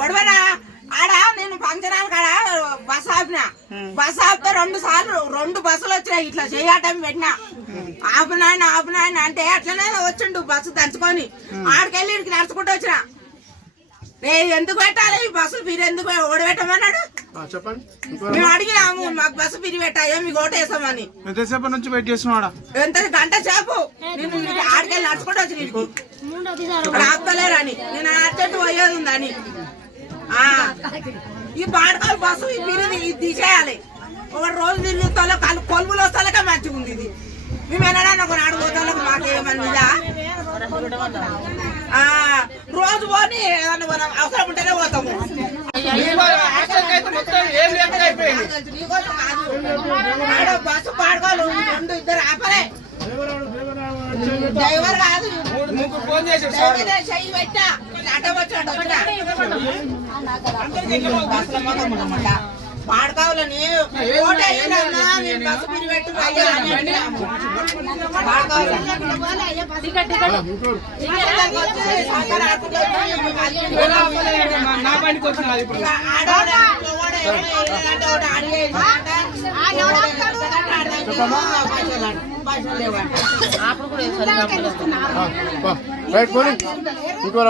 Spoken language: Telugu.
గొడవనా ఆడ నేను ఫంక్షన్ హాల్ కాడ బస్ ఆపిన. బస్ ఆపితే 2 సార్లు 2 బస్సులు వచ్చినాయి. ఇట్లా చేయటం పెట్టినా ఆపునాయన అంటే అట్లనే వచ్చిండు బస్సు దంచుకొని. ఆడికెళ్ళి ఇడికి నడుచుకుంటూ వచ్చిన. నేను ఎందుకు పెట్టాలి ఈ బస్సు మీరు ఎందుకు ఓడబెట్టమన్నాడు. మేము అడిగినాము మాకు బస్సు పిరి పెట్టాయో మీకు ఓటేసామని. ఎంతసేపు నుంచి వెయిట్ చేస్తున్నాడా? ఎంత గంట సేపు నేను ఆడికెళ్ళి నడుచుకుంటూ వచ్చి ఇడికి ఆపుతలేరని. నేను అర్జెంట్ పోయేది ఉందని. ఈ పాడకాలు బస్సు ఈ పిరిది ఇది తీసేయాలి. ఒక రోజు తిరుగుతాలో కొలుపులు వస్తాలకే మంచిగా ఉంది. ఇది మేము వెళ్ళడానికి ఒక నాడు పోతాలకు మాకేమన్నా రోజు పోని ఏదన్నా అవసరం ఉంటేనే పోతాము. బస్సు పాడకాలు 2 ఇద్దరు ఆపలే. డ్రైవర్ కాదు చెయ్యి పెట్టా అడ్డం వచ్చినట్టు వచ్చిన పాడకావులని బస్సు పిరి పెట్టు రైట్ పోనీ ఇంకో